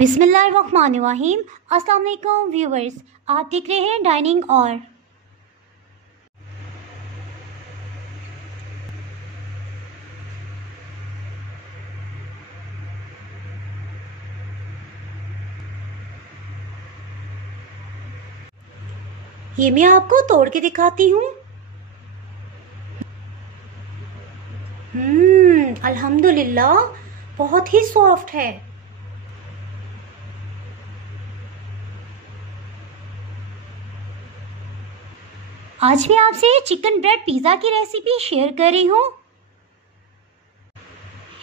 बिस्मिल्लाहिर्रहमानिर्रहीम। अस्सलाम वालेकुम व्यूवर्स, आप देख रहे हैं डाइनिंग और ये मैं आपको तोड़ के दिखाती हूँ। अल्हम्दुलिल्लाह बहुत ही सॉफ्ट है। आज मैं आपसे चिकन ब्रेड पिज़्ज़ा की रेसिपी शेयर कर रही हूँ।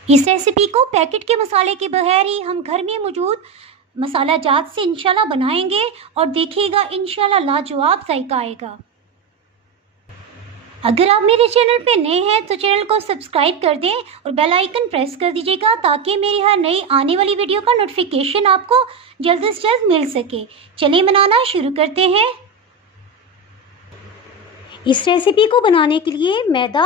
इस रेसिपी को पैकेट के मसाले के बगैर ही हम घर में मौजूद मसाला जात से इंशाल्लाह बनाएंगे और देखिएगा इंशाल्लाह लाजवाब जायका आएगा। अगर आप मेरे चैनल पे नए हैं तो चैनल को सब्सक्राइब कर दें और बेल आइकन प्रेस कर दीजिएगा ताकि मेरी हर नई आने वाली वीडियो का नोटिफिकेशन आपको जल्द से जल्द मिल सके। चलिए बनाना शुरू करते हैं। इस रेसिपी को बनाने के लिए मैदा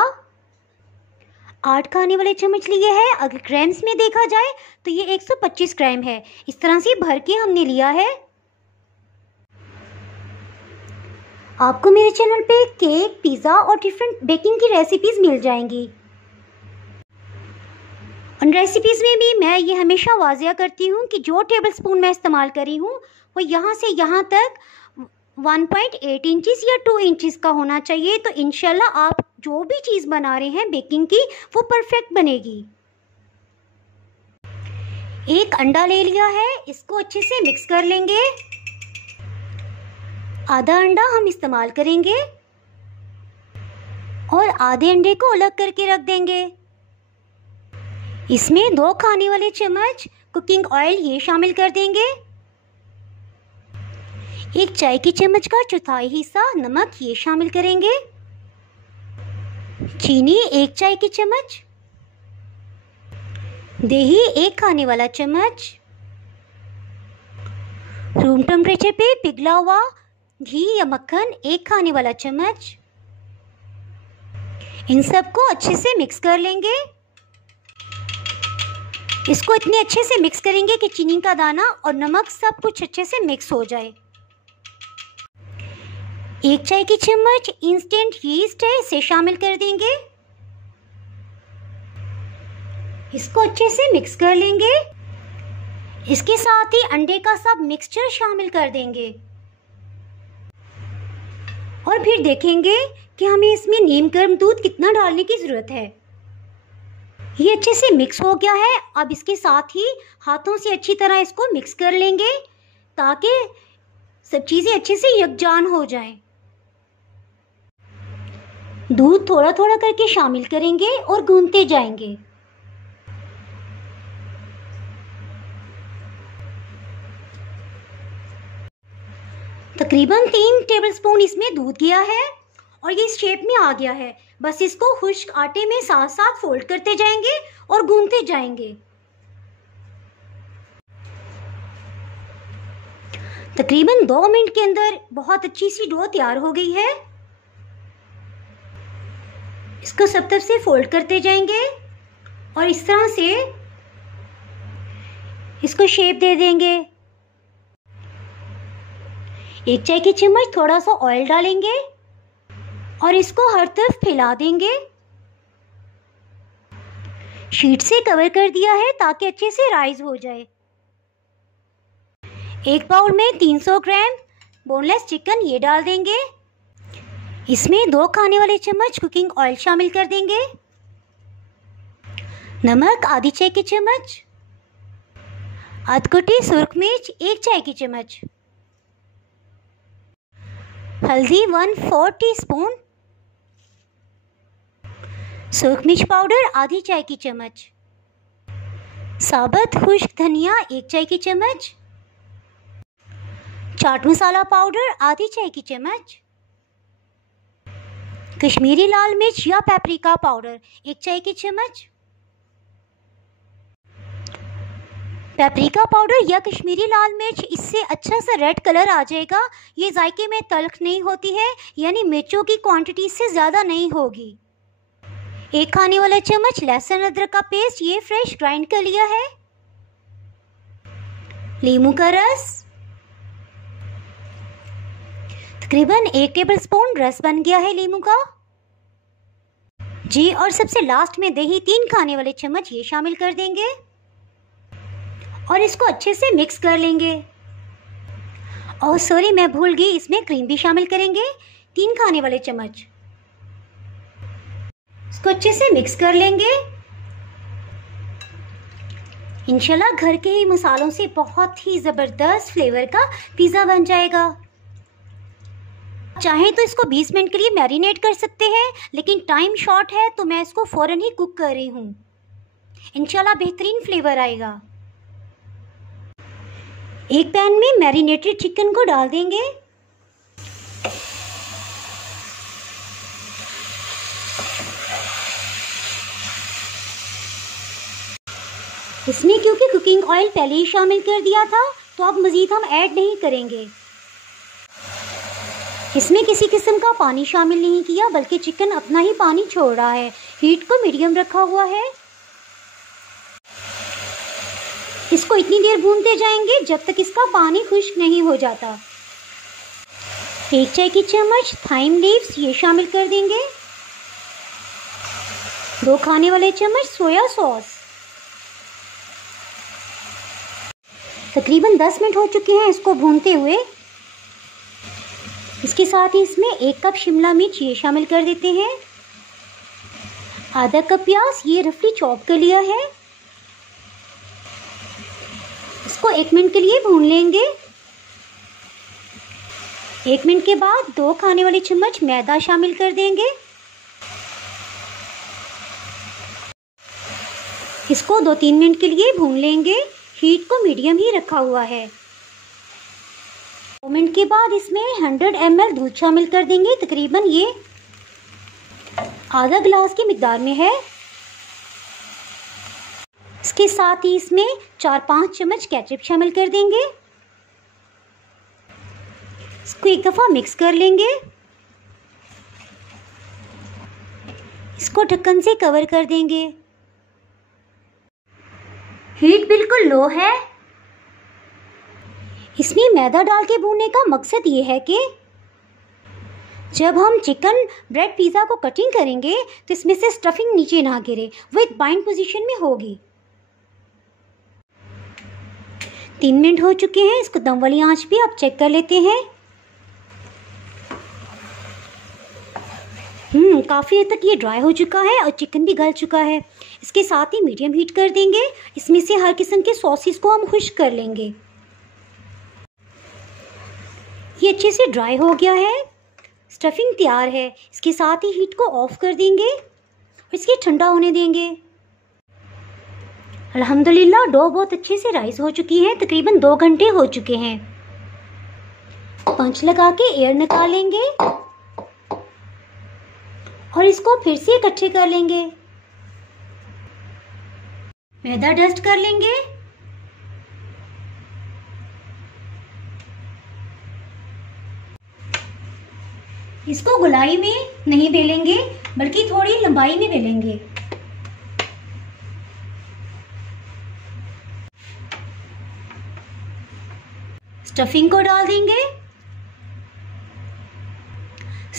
8 खाने वाले चम्मच लिए है। अगर ग्राम्स में देखा जाए तो ये 125 ग्राम है। इस तरह से भर के हमने लिया है। आपको मेरे चैनल पे केक, पिज़्ज़ा और डिफरेंट बेकिंग की रेसिपीज़ मिल जाएंगी। उन रेसिपीज़ में भी मैं ये हमेशा वाज़िया करती हूँ कि जो टेबल स्पून मैं इस्तेमाल करी हूँ वो यहाँ से यहाँ तक 1.8 इंचज़ या 2 इंचज़ का होना चाहिए। तो इंशाल्लाह आप जो भी चीज़ बना रहे हैं बेकिंग की वो परफेक्ट बनेगी। एक अंडा ले लिया है, इसको अच्छे से मिक्स कर लेंगे। आधा अंडा हम इस्तेमाल करेंगे और आधे अंडे को अलग करके रख देंगे। इसमें 2 खाने वाले चम्मच कुकिंग ऑयल ये शामिल कर देंगे। 1 चाय की चम्मच का चौथाई हिस्सा नमक ये शामिल करेंगे। चीनी 1 चाय की चम्मच, दही 1 खाने वाला चम्मच, रूम टेम्परेचर पे पिघला हुआ घी या मक्खन 1 खाने वाला चम्मच। इन सबको अच्छे से मिक्स कर लेंगे। इसको इतने अच्छे से मिक्स करेंगे कि चीनी का दाना और नमक सब कुछ अच्छे से मिक्स हो जाए। 1 चाय की चम्मच इंस्टेंट यीस्ट है, इसे शामिल कर देंगे। इसको अच्छे से मिक्स कर लेंगे। इसके साथ ही अंडे का सब मिक्सचर शामिल कर देंगे और फिर देखेंगे कि हमें इसमें नीम गर्म दूध कितना डालने की ज़रूरत है। ये अच्छे से मिक्स हो गया है। अब इसके साथ ही हाथों से अच्छी तरह इसको मिक्स कर लेंगे ताकि सब चीज़ें अच्छे से यकजान हो जाएं। दूध थोड़ा थोड़ा करके शामिल करेंगे और गूंथते जाएंगे। तकरीबन 3 टेबलस्पून इसमें दूध गया है और ये इस शेप में आ गया है। बस इसको खुश्क आटे में साथ साथ फोल्ड करते जाएंगे और गूंथते जाएंगे। तकरीबन 2 मिनट के अंदर बहुत अच्छी सी डो तैयार हो गई है। इसको सब तरफ से फोल्ड करते जाएंगे और इस तरह से इसको शेप दे देंगे। 1 चाय की चम्मच थोड़ा सा ऑयल डालेंगे और इसको हर तरफ फैला देंगे। शीट से कवर कर दिया है ताकि अच्छे से राइज हो जाए। एक बाउल में 300 ग्राम बोनलेस चिकन ये डाल देंगे। इसमें 2 खाने वाले चम्मच कुकिंग ऑयल शामिल कर देंगे। नमक आधी चाय की चम्मच, अधकुटी सुर्ख मिर्च 1 चाय की चम्मच, हल्दी 1/4 टीस्पून, सुर्ख मिर्च पाउडर आधी चाय की चम्मच, साबुत खुश्क धनिया 1 चाय की चम्मच, चाट मसाला पाउडर आधी चाय की चम्मच, कश्मीरी लाल मिर्च या पेपरिका पाउडर 1 चाय की चम्मच। पेपरिका पाउडर या कश्मीरी लाल मिर्च इससे अच्छा सा रेड कलर आ जाएगा। ये जायके में तल्ख नहीं होती है, यानी मिर्चों की क्वांटिटी से ज़्यादा नहीं होगी। 1 खाने वाला चम्मच लहसुन अदरक का पेस्ट ये फ्रेश ग्राइंड कर लिया है। नींबू का रस, तकरीबन 1 टेबलस्पून रस बन गया है नींबू का जी। और सबसे लास्ट में दही 3 खाने वाले चम्मच ये शामिल कर देंगे और इसको अच्छे से मिक्स कर लेंगे। और सॉरी, मैं भूल गई, इसमें क्रीम भी शामिल करेंगे 3 खाने वाले चम्मच। इसको अच्छे से मिक्स कर लेंगे। इंशाल्लाह घर के ही मसालों से बहुत ही ज़बरदस्त फ्लेवर का पिज़्ज़ा बन जाएगा। चाहें तो इसको 20 मिनट के लिए मैरिनेट कर सकते हैं, लेकिन टाइम शॉर्ट है तो मैं इसको फ़ौरन ही कुक कर रही हूँ। इंशाल्लाह बेहतरीन फ्लेवर आएगा। एक पैन में मैरिनेटेड चिकन को डाल देंगे। इसमें क्योंकि कुकिंग ऑयल पहले ही शामिल कर दिया था तो अब मज़ीद हम ऐड नहीं करेंगे। इसमें किसी किस्म का पानी शामिल नहीं किया, बल्कि चिकन अपना ही पानी छोड़ रहा है। हीट को मीडियम रखा हुआ है। इसको इतनी देर भूनते जाएंगे जब तक इसका पानी खुश्क नहीं हो जाता। 1 चाय की चम्मच थाइम लीव्स ये शामिल कर देंगे। 2 खाने वाले चम्मच सोया सॉस। तकरीबन 10 मिनट हो चुके हैं इसको भूनते हुए। इसके साथ ही इसमें 1 कप शिमला मिर्च ये शामिल कर देते हैं। आधा कप प्याज ये रफली चॉप कर लिया है। इसको 1 मिनट के लिए भून लेंगे। 1 मिनट के बाद 2 खाने वाली चम्मच मैदा शामिल कर देंगे। इसको 2-3 मिनट के लिए भून लेंगे। हीट को मीडियम ही रखा हुआ है। 2 मिनट के बाद इसमें 100 ml दूध शामिल कर देंगे। तकरीबन ये आधा गिलास की मिकदार में है। इसके साथ ही इसमें 4-5 चम्मच केचप शामिल कर देंगे। इसको एक दफ़ा मिक्स कर लेंगे। इसको ढक्कन से कवर कर देंगे। हीट बिल्कुल लो है। इसमें मैदा डाल के भूनने का मकसद ये है कि जब हम चिकन ब्रेड पिज़्ज़ा को कटिंग करेंगे तो इसमें से स्टफिंग नीचे ना गिरे, वो एक बाइंड पोजीशन में होगी। 3 मिनट हो चुके हैं। इसको दम वाली आंच पे आप चेक कर लेते हैं। काफ़ी हद तक ये ड्राई हो चुका है और चिकन भी गल चुका है। इसके साथ ही मीडियम हीट कर देंगे। इसमें से हर किस्म के सॉसेस को हम खुश्क कर लेंगे। ये अच्छे से ड्राई हो गया है। स्टफिंग तैयार है। इसके साथ ही हीट को ऑफ कर देंगे और इसके ठंडा होने देंगे। अल्हम्दुलिल्लाह डो बहुत अच्छे से राइस हो चुकी है। तकरीबन 2 घंटे हो चुके हैं। पंच लगा के एयर निकालेंगे और इसको फिर से इकट्ठे कर लेंगे। मैदा डस्ट कर लेंगे। इसको गोलाई में नहीं बेलेंगे, बल्कि थोड़ी लंबाई में बेलेंगे। स्टफिंग को डाल देंगे।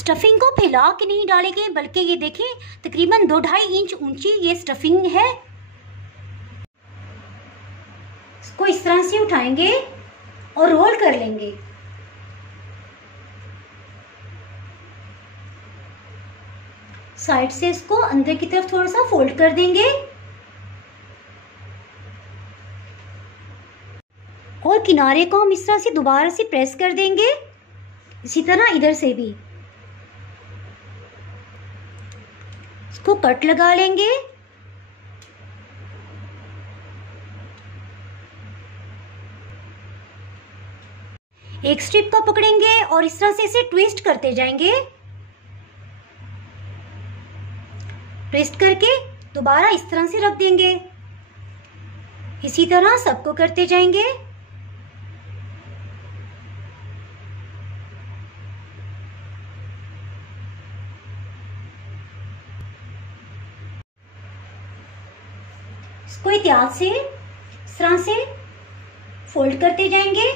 स्टफिंग को फैला के नहीं डालेंगे, बल्कि ये देखें तकरीबन 2-2.5 इंच ऊंची ये स्टफिंग है। इसको इस तरह से उठाएंगे और रोल कर लेंगे। साइड से इसको अंदर की तरफ थोड़ा सा फोल्ड कर देंगे और किनारे को हम इस तरह से दोबारा से प्रेस कर देंगे। इसी तरह इधर से भी इसको कट लगा लेंगे। एक स्ट्रिप को पकड़ेंगे और इस तरह से इसे ट्विस्ट करते जाएंगे। ट्विस्ट करके दोबारा इस तरह से रख देंगे। इसी तरह सबको करते जाएंगे। इसको एहतियात से इस तरह से फोल्ड करते जाएंगे।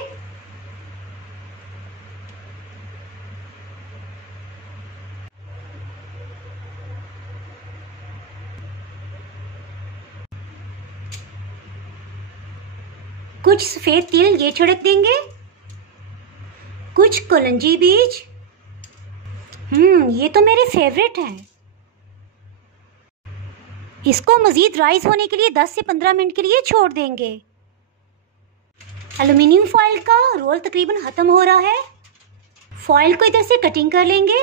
कुछ सफ़ेद तिल ये छिड़क देंगे, कुछ कलंजी बीज। ये तो मेरे फेवरेट हैं। इसको मज़ीद राइस होने के लिए 10 से 15 मिनट के लिए छोड़ देंगे। एल्युमिनियम फॉइल का रोल तकरीबन ख़त्म हो रहा है। फॉइल को इधर से कटिंग कर लेंगे।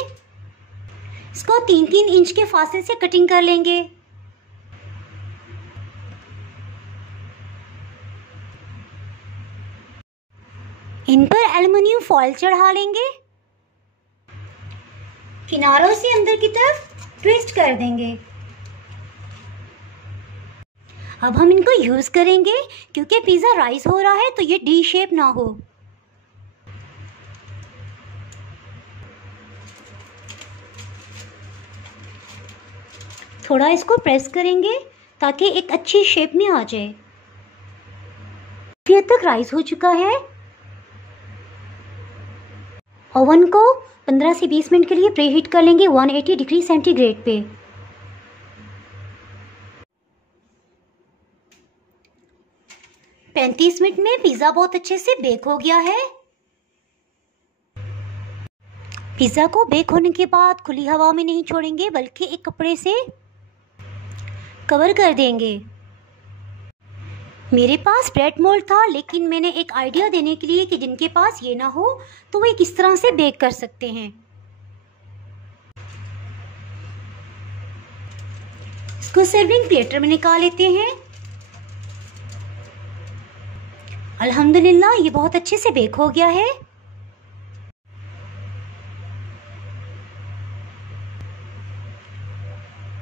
इसको 3-3 इंच के फासले से कटिंग कर लेंगे। इन पर एल्युमिनियम फॉइल चढ़ा लेंगे। किनारों से अंदर की तरफ ट्विस्ट कर देंगे। अब हम इनको यूज़ करेंगे क्योंकि पिज़्ज़ा राइस हो रहा है तो ये डी शेप ना हो। थोड़ा इसको प्रेस करेंगे ताकि एक अच्छी शेप में आ जाए। फिर तक राइस हो चुका है। ओवन को 15 से 20 मिनट के लिए प्रीहीट कर लेंगे 180 डिग्री सेंटीग्रेड पे। पैंतीस मिनट में पिज़्ज़ा बहुत अच्छे से बेक हो गया है। पिज़्ज़ा को बेक होने के बाद खुली हवा में नहीं छोड़ेंगे बल्कि एक कपड़े से कवर कर देंगे। मेरे पास ब्रेड मोल्ड था लेकिन मैंने एक आइडिया देने के लिए कि जिनके पास ये ना हो तो वो किस तरह से बेक कर सकते हैं। इसको सर्विंग प्लेटर में निकाल लेते हैं। अल्हम्दुलिल्लाह ये बहुत अच्छे से बेक हो गया है।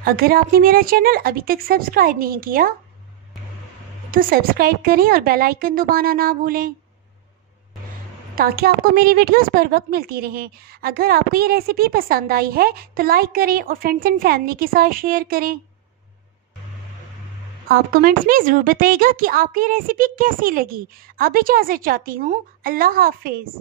अगर आपने मेरा चैनल अभी तक सब्सक्राइब नहीं किया तो सब्सक्राइब करें और बेल आइकन दबाना ना भूलें ताकि आपको मेरी वीडियोस पर वक्त मिलती रहें। अगर आपको ये रेसिपी पसंद आई है तो लाइक करें और फ्रेंड्स एंड फैमिली के साथ शेयर करें। आप कमेंट्स में ज़रूर बताइएगा कि आपको ये रेसिपी कैसी लगी। अब इजाज़त चाहती हूँ। अल्लाह हाफिज़।